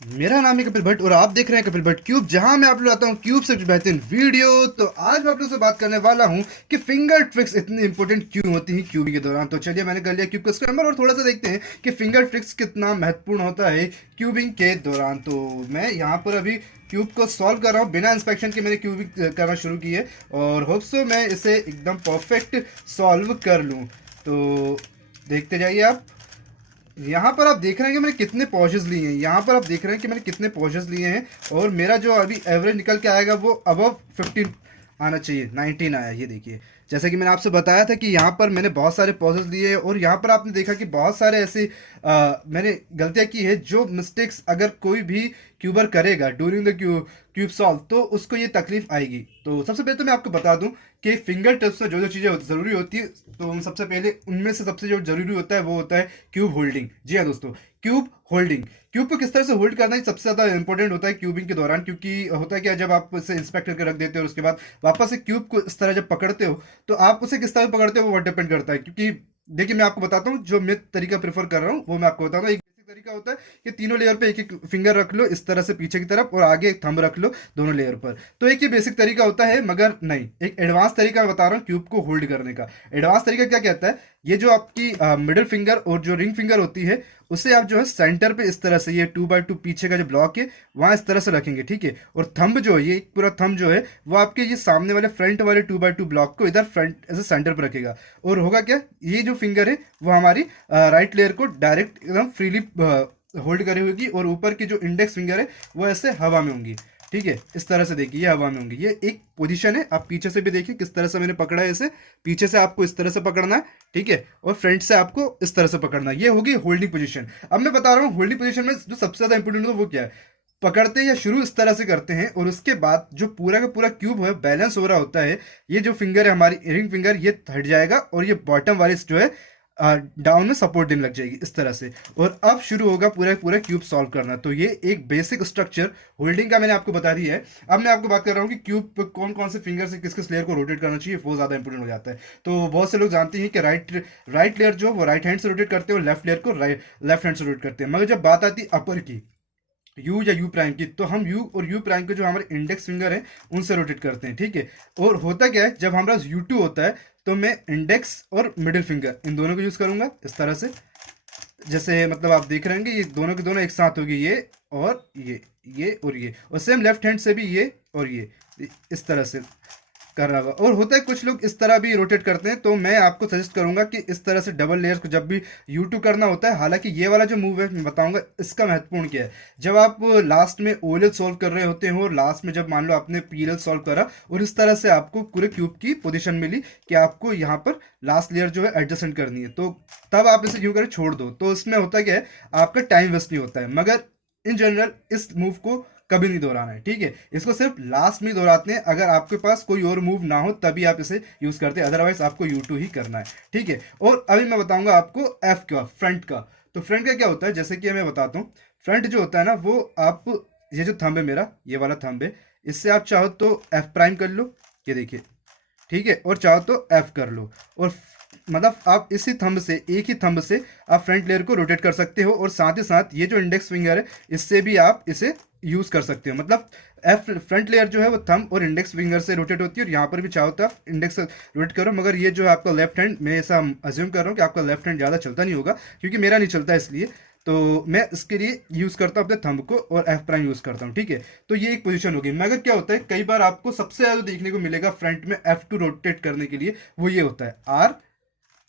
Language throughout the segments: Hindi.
मेरा नाम है कपिल भट्ट और आप देख रहे हैं कपिल भट्ट क्यूब, जहां मैं आप लोग आता हूं क्यूब से कुछ बेहतरीन वीडियो। तो आज मैं आप लोग से बात करने वाला हूं कि फिंगर ट्रिक्स इतनी इंपॉर्टेंट क्यों होती हैं क्यूबिंग के दौरान। तो चलिए, मैंने कर लिया क्यूब का स्क्रैम्बल और थोड़ा सा देखते हैं कि फिंगर ट्रिक्स कितना महत्वपूर्ण होता है क्यूबिंग के दौरान। तो मैं यहाँ पर अभी क्यूब को सॉल्व कर रहा हूँ बिना इंस्पेक्शन के। मैंने क्यूबिंग करना शुरू की है और होप सो मैं इसे एकदम परफेक्ट सॉल्व कर लूँ। तो देखते जाइए आप। यहाँ पर आप देख रहे हैं कि मैंने कितने पॉजेस लिए हैं। यहाँ पर आप देख रहे हैं कि मैंने कितने पॉजेस लिए हैं और मेरा जो अभी एवरेज निकल के आएगा वो अबव 15 आना चाहिए। 19 आया, ये देखिए। जैसे कि मैंने आपसे बताया था कि यहाँ पर मैंने बहुत सारे पॉजेस लिए हैं और यहाँ पर आपने देखा कि बहुत सारे ऐसे मैंने गलतियाँ की है। जो मिस्टेक्स अगर कोई भी क्यूबर करेगा ड्यूरिंग द क्यूब सॉल्व, तो उसको ये तकलीफ आएगी। तो सबसे पहले तो मैं आपको बता दूं कि फिंगर टिप्स में जो जो चीज़ें ज़रूरी होती है, तो हम सबसे पहले उनमें से सबसे जो ज़रूरी होता है वो होता है क्यूब होल्डिंग। जी हाँ दोस्तों, क्यूब होल्डिंग। क्यूब को किस तरह से होल्ड करना ही सबसे ज़्यादा इंपॉर्टेंट होता है क्यूबिंग के दौरान। क्योंकि होता है क्या, जब आप इसे इंस्पेक्ट करके रख देते हो और उसके बाद वापस से क्यूब को इस तरह जब पकड़ते हो, तो आप उसे किस तरह पकड़ते हो वो डिपेंड करता है। क्योंकि देखिए, मैं आपको बताता हूँ जो मैं तरीका प्रेफर कर रहा हूँ वो मैं आपको बताता हूँ। एक बेसिक तरीका होता है कि तीनों लेयर पे एक एक फिंगर रख लो इस तरह से पीछे की तरफ और आगे एक थंब रख लो दोनों लेयर पर। तो एक ये बेसिक तरीका होता है, मगर नहीं, एक एडवांस तरीका मैं बता रहा हूँ क्यूब को होल्ड करने का। एडवांस तरीका क्या कहता है, ये जो आपकी मिडिल फिंगर और जो रिंग फिंगर होती है, उसे आप जो है सेंटर पे इस तरह से, ये 2x2 पीछे का जो ब्लॉक है वहां इस तरह से रखेंगे, ठीक है। और थंब जो है, ये पूरा थंब जो है वो आपके ये सामने वाले फ्रंट वाले 2x2 ब्लॉक को इधर फ्रंट ऐसे सेंटर पर रखेगा। और होगा क्या, ये जो फिंगर है वो हमारी राइट लेयर को डायरेक्ट एकदम फ्रीली होल्ड करे होगी और ऊपर की जो इंडेक्स फिंगर है वो ऐसे हवा में होंगी, ठीक है। इस तरह से देखिए, ये हवा में होंगी। ये एक पोजीशन है। आप पीछे से भी देखिए किस तरह से मैंने पकड़ा है इसे। पीछे से आपको इस तरह से पकड़ना है, ठीक है, और फ्रंट से आपको इस तरह से पकड़ना है। ये होगी होल्डिंग पोजीशन। अब मैं बता रहा हूँ होल्डिंग पोजीशन में जो सबसे ज्यादा इंपॉर्टेंट है वो क्या है। पकड़ते हैं या शुरू इस तरह से करते हैं और उसके बाद जो पूरा का पूरा क्यूब है बैलेंस हो रहा होता है, ये जो फिंगर है हमारी रिंग फिंगर, ये हट जाएगा और ये बॉटम वाली जो है डाउन में सपोर्ट देने लग जाएगी इस तरह से। और अब शुरू होगा पूरा पूरा क्यूब सॉल्व करना। तो ये एक बेसिक स्ट्रक्चर होल्डिंग का मैंने आपको बता दिया है। अब मैं आपको बात कर रहा हूँ कि क्यूब पे कौन कौन से फिंगर से किस किस लेयर को रोटेट करना चाहिए, वो ज्यादा इंपॉर्टेंट हो जाता है। तो बहुत से लोग जानते हैं कि राइट लेयर जो वो राइट हैंड से रोटेट करते हैं और लेफ्ट लेयर को लेफ्ट हैंड से रोटेट करते हैं। मगर जब बात आती है अपर की, यू या यू प्राइम की, तो हम यू और यू प्राइम के जो हमारे इंडेक्स फिंगर हैं उनसे रोटेट करते हैं, ठीक है। और होता क्या है, जब हमारा यू टू होता है तो मैं इंडेक्स और मिडिल फिंगर इन दोनों को यूज़ करूंगा इस तरह से। जैसे मतलब आप देख रहे हैं ये दोनों के दोनों एक साथ होगी, ये और ये और ये, और सेम लेफ्ट हैंड से भी ये और ये इस तरह से कर रहा होगा। और होता है कुछ लोग इस तरह भी रोटेट करते हैं, तो मैं आपको सजेस्ट करूंगा कि इस तरह से डबल लेयर्स को जब भी U2 करना होता है। हालांकि ये वाला जो मूव है मैं बताऊंगा इसका महत्वपूर्ण क्या है। जब आप लास्ट में ओएलएल सॉल्व कर रहे होते हो और लास्ट में जब मान लो आपने पीएलएल सॉल्व करा और इस तरह से आपको पूरे क्यूब की पोजीशन मिली कि आपको यहाँ पर लास्ट लेयर जो है एडजस्टमेंट करनी है, तो तब आप इसे यूं करके छोड़ दो। तो इसमें होता क्या है, आपका टाइम वेस्ट नहीं होता है। मगर इन जनरल इस मूव को कभी नहीं दोहराना है, ठीक है। इसको सिर्फ लास्ट में दोहराते हैं, अगर आपके पास कोई और मूव ना हो तभी आप इसे यूज करते हैं, अदरवाइज आपको U2 ही करना है, ठीक है। और अभी मैं बताऊंगा आपको एफ का, फ्रंट का। तो फ्रंट का क्या होता है, जैसे कि मैं बताता हूँ। फ्रंट जो होता है ना, वो आप ये जो थंब है मेरा, ये वाला थंब है, इससे आप चाहो तो एफ प्राइम कर लो, ये देखिए, ठीक है, और चाहो तो एफ कर लो। और मतलब आप इसी थंब से, एक ही थंब से आप फ्रंट लेयर को रोटेट कर सकते हो और साथ ही साथ ये जो इंडेक्स फिंगर है इससे भी आप इसे यूज कर सकते हो। मतलब एफ फ्रंट लेयर जो है वो थंब और इंडेक्स फिंगर से रोटेट होती है और यहाँ पर भी चाहो तो आप इंडेक्स से रोटेट करो। मगर ये जो है आपका लेफ्ट हैंड, मैं ऐसा अज्यूम कर रहा हूँ कि आपका लेफ्ट हैंड ज़्यादा चलता नहीं होगा, क्योंकि मेरा नहीं चलता इसलिए। तो मैं इसके लिए यूज़ करता हूँ अपने थंब को और एफ प्राइम यूज़ करता हूँ, ठीक है। तो ये एक पोजीशन होगी। मगर क्या होता है, कई बार आपको सबसे ज़्यादा देखने को मिलेगा फ्रंट में F2 रोटेट करने के लिए, वो ये होता है आर।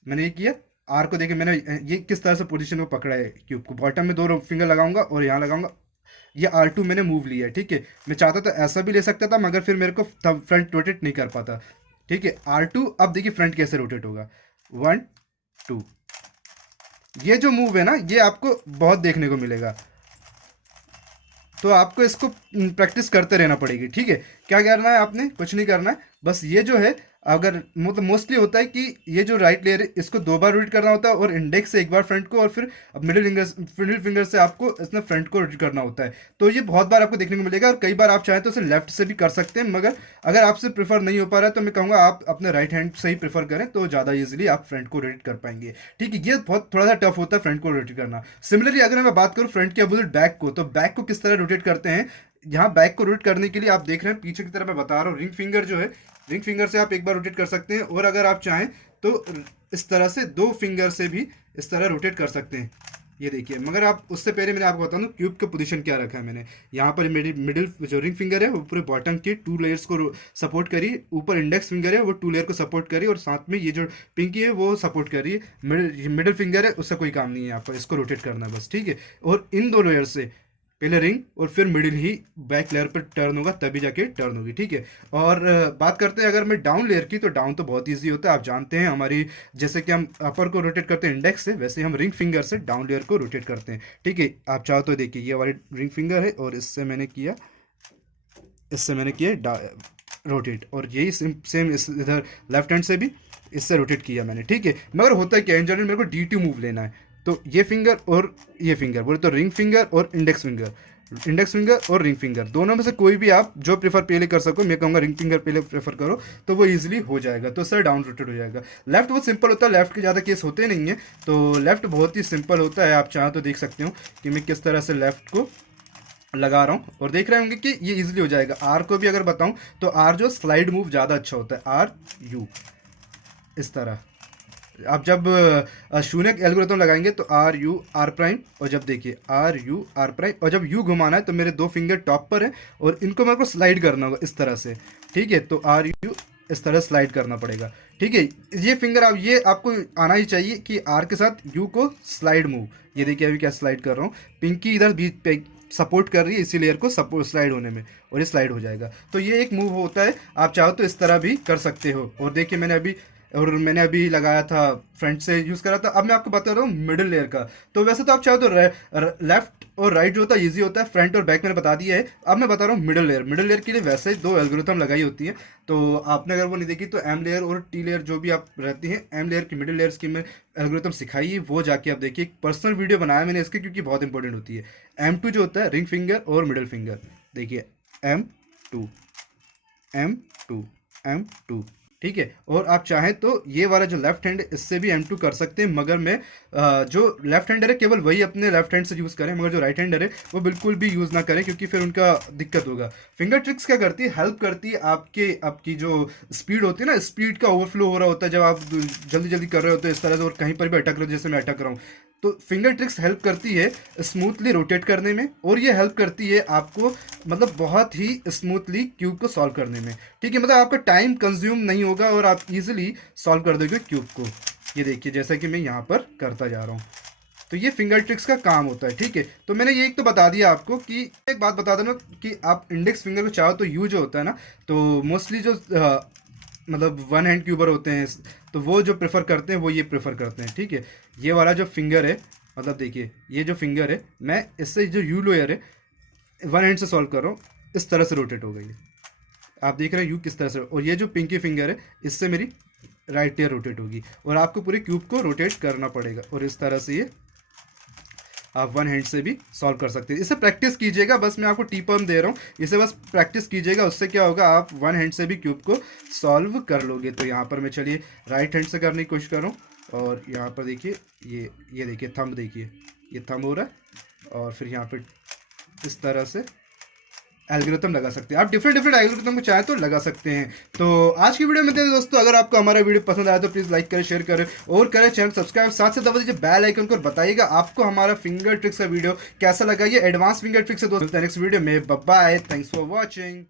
मैंने ये किया, आर को देखिए, मैंने ये किस तरह से पोजीशन को पकड़ा है। क्यूब को बॉटम में दो फिंगर लगाऊंगा और यहाँ लगाऊंगा। ये R2 मैंने मूव लिया है, ठीक है। मैं चाहता तो ऐसा भी ले सकता था, मगर फिर मेरे को फ्रंट रोटेट नहीं कर पाता, ठीक है। R2, अब देखिए फ्रंट कैसे रोटेट होगा, 1 2। ये जो मूव है ना, ये आपको बहुत देखने को मिलेगा, तो आपको इसको प्रैक्टिस करते रहना पड़ेगी, ठीक है। क्या करना है आपने, कुछ नहीं करना है, बस ये जो है अगर मतलब मोस्टली होता है कि ये जो राइट लेयर है इसको 2 बार रोटेट करना होता है, और इंडेक्स से एक बार फ्रंट को, और फिर मिडिल फिंगर से आपको इसमें फ्रंट को रोटेट करना होता है। तो ये बहुत बार आपको देखने को मिलेगा, और कई बार आप चाहें तो इसे लेफ्ट से भी कर सकते हैं, मगर अगर आपसे प्रेफर नहीं हो पा रहा है तो मैं कहूँगा आप अपने राइट हैंड से ही प्रेफर करें, तो ज़्यादा ईजिली आप फ्रंट को रोटेट कर पाएंगे। ठीक है, ये बहुत थोड़ा सा टफ होता है फ्रंट को रोटेट करना। सिमिलरली अगर मैं बात करूँ फ्रंट के अपोजिट बैक को, तो बैक को किस तरह रोटेट करते हैं। यहाँ बैक को रोटेट करने के लिए आप देख रहे हैं पीछे की तरफ मैं बता रहा हूँ, रिंग फिंगर जो है, रिंग फिंगर से आप एक बार रोटेट कर सकते हैं, और अगर आप चाहें तो इस तरह से 2 फिंगर से भी इस तरह रोटेट कर सकते हैं। ये देखिए, मगर आप उससे पहले मैंने आपको बता दूं क्यूब का पोजीशन क्या रखा है मैंने। यहाँ पर मेरी मिडिल जो रिंग फिंगर है वो पूरे बॉटम के 2 लेयर्स को सपोर्ट करी, ऊपर इंडेक्स फिंगर है वो 2 लेयर को सपोर्ट करी, और साथ में ये जो पिंकी है वो सपोर्ट कर रही है। मिडिल फिंगर है, उससे कोई काम नहीं है यहाँ पर, इसको रोटेट करना है बस। ठीक है, और इन 2 लेयर से पहले रिंग और फिर मिडिल ही बैक लेयर पर टर्न होगा, तभी जाके टर्न होगी। ठीक है, और बात करते हैं अगर मैं डाउन लेयर की, तो डाउन तो बहुत इजी होता है, आप जानते हैं हमारी, जैसे कि हम अपर को रोटेट करते हैं इंडेक्स से, वैसे हम रिंग फिंगर से डाउन लेयर को रोटेट करते हैं। ठीक है, आप चाहो तो देखिए ये वाली रिंग फिंगर है, और इससे मैंने किया रोटेट, और यही सेम इस इधर लेफ्ट हैंड से भी इससे रोटेट किया मैंने। ठीक है, मगर होता है क्या, इन जनरल मेरे को D2 मूव लेना है, तो ये फिंगर और ये फिंगर बोले तो रिंग फिंगर और इंडेक्स फिंगर और रिंग फिंगर, दोनों में से कोई भी आप जो प्रेफर पहले कर सको, मैं कहूँगा रिंग फिंगर पहले प्रेफर करो, तो वो इजीली हो जाएगा, तो सर डाउन रोटेट हो जाएगा। लेफ्ट बहुत सिंपल होता है, लेफ्ट के ज़्यादा केस होते नहीं है, तो लेफ्ट बहुत ही सिंपल होता है। आप चाहो तो देख सकते हो कि मैं किस तरह से लेफ्ट को लगा रहा हूँ, और देख रहे होंगे कि ये इजीली हो जाएगा। आर को भी अगर बताऊँ तो आर जो स्लाइड मूव ज़्यादा अच्छा होता है, RU इस तरह। आप जब शून्य एल्गोरिथम लगाएंगे तो RU R', और जब देखिए RU R', और जब यू घुमाना है तो मेरे 2 फिंगर टॉप पर है, और इनको मेरे को स्लाइड करना होगा इस तरह से। ठीक है, तो RU इस तरह स्लाइड करना पड़ेगा। ठीक है, ये फिंगर आप ये आपको आना ही चाहिए कि आर के साथ यू को स्लाइड मूव। ये देखिए अभी क्या स्लाइड कर रहा हूँ, पिंकी इधर बीच पे सपोर्ट कर रही है इसी लेयर को सपोर्ट स्लाइड होने में, और ये स्लाइड हो जाएगा। तो ये एक मूव होता है, आप चाहो तो इस तरह भी कर सकते हो। और देखिए मैंने अभी लगाया था फ्रंट से यूज़ करा था। अब मैं आपको बता रहा हूँ मिडिल लेयर का। तो वैसे तो आप चाहो तो लेफ्ट और राइट जो होता है ईजी होता है, फ्रंट और बैक मैंने बता दिया है। अब मैं बता रहा हूँ मिडिल लेयर के लिए वैसे 2 एल्गोरिथम लगाई होती है, तो आपने अगर वो नहीं देखी तो एम लेयर और टी लेयर जो भी आप रहती हैं, एम लेयर की मिडिल लेयर्स की मैं एल्गोरिथम सिखाई है, वो जाके आप देखिए। एक पर्सनल वीडियो बनाया मैंने इसके, क्योंकि बहुत इंपॉर्टेंट होती है। M2 जो होता है रिंग फिंगर और मिडिल फिंगर, देखिए M2 M2 M2। ठीक है, और आप चाहें तो ये वाला जो लेफ्ट हैंड इससे भी M2 कर सकते हैं, मगर मैं जो लेफ्ट हैंडर है केवल वही अपने लेफ्ट हैंड से यूज़ करें, मगर जो राइट हैंडर है वो बिल्कुल भी यूज़ ना करें, क्योंकि फिर उनका दिक्कत होगा। फिंगर ट्रिक्स क्या करती है, हेल्प करती है आपकी जो स्पीड होती है ना, स्पीड का ओवरफ्लो हो रहा होता है जब आप जल्दी जल्दी कर रहे होते हैं इस तरह से, और कहीं पर भी अटक रहे हो जैसे मैं अटक रहा हूँ, तो फिंगर ट्रिक्स हेल्प करती है स्मूथली रोटेट करने में, और ये हेल्प करती है आपको मतलब बहुत ही स्मूथली क्यूब को सॉल्व करने में। ठीक है, मतलब आपका टाइम कंज्यूम नहीं होगा, और आप इजीली सॉल्व कर दोगे क्यूब को। ये देखिए जैसा कि मैं यहाँ पर करता जा रहा हूँ, तो ये फिंगर ट्रिक्स का काम होता है। ठीक है, तो मैंने ये एक तो बता दिया आपको, कि एक बात बता देना कि आप इंडेक्स फिंगर को चाहो तो यू जो होता है ना, तो मोस्टली जो मतलब 1 हैंड क्यूबर होते हैं, तो वो जो प्रेफर करते हैं वो ये प्रेफर करते हैं। ठीक है, ये वाला जो फिंगर है, मतलब देखिए ये जो फिंगर है, मैं इससे जो यू लेयर है 1 हैंड से सॉल्व कर रहा हूँ, इस तरह से रोटेट हो गई है। आप देख रहे हैं यू किस तरह से, और ये जो पिंकी फिंगर है इससे मेरी राइट लेयर रोटेट होगी, और आपको पूरे क्यूब को रोटेट करना पड़ेगा, और इस तरह से ये आप 1 हैंड से भी सॉल्व कर सकते हैं। इसे प्रैक्टिस कीजिएगा, बस मैं आपको टिप दे रहा हूँ, इसे बस प्रैक्टिस कीजिएगा, उससे क्या होगा आप 1 हैंड से भी क्यूब को सॉल्व कर लोगे। तो यहाँ पर मैं चलिए राइट हैंड से करने की कोशिश कर रहा हूँ, और यहाँ पर देखिए ये देखिए थंब, देखिए ये थंब हो रहा है, और फिर यहाँ पर इस तरह से एल्गोरिथम लगा सकते हैं। आप डिफरेंट एल्गोरिथम को चाहे तो लगा सकते हैं। तो आज की वीडियो में दोस्तों, अगर आपको हमारा वीडियो पसंद आया तो प्लीज़ लाइक करें, शेयर करें, और करें चैनल सब्सक्राइब, साथ से दबा दीजिए बेल आइकन को, बताइएगा आपको हमारा फिंगर ट्रिक्स का वीडियो कैसा लगा। ये एडवांस फिंगर ट्रिक्स है दोस्तों। नेक्स्ट वीडियो में bye bye, thanks for watching.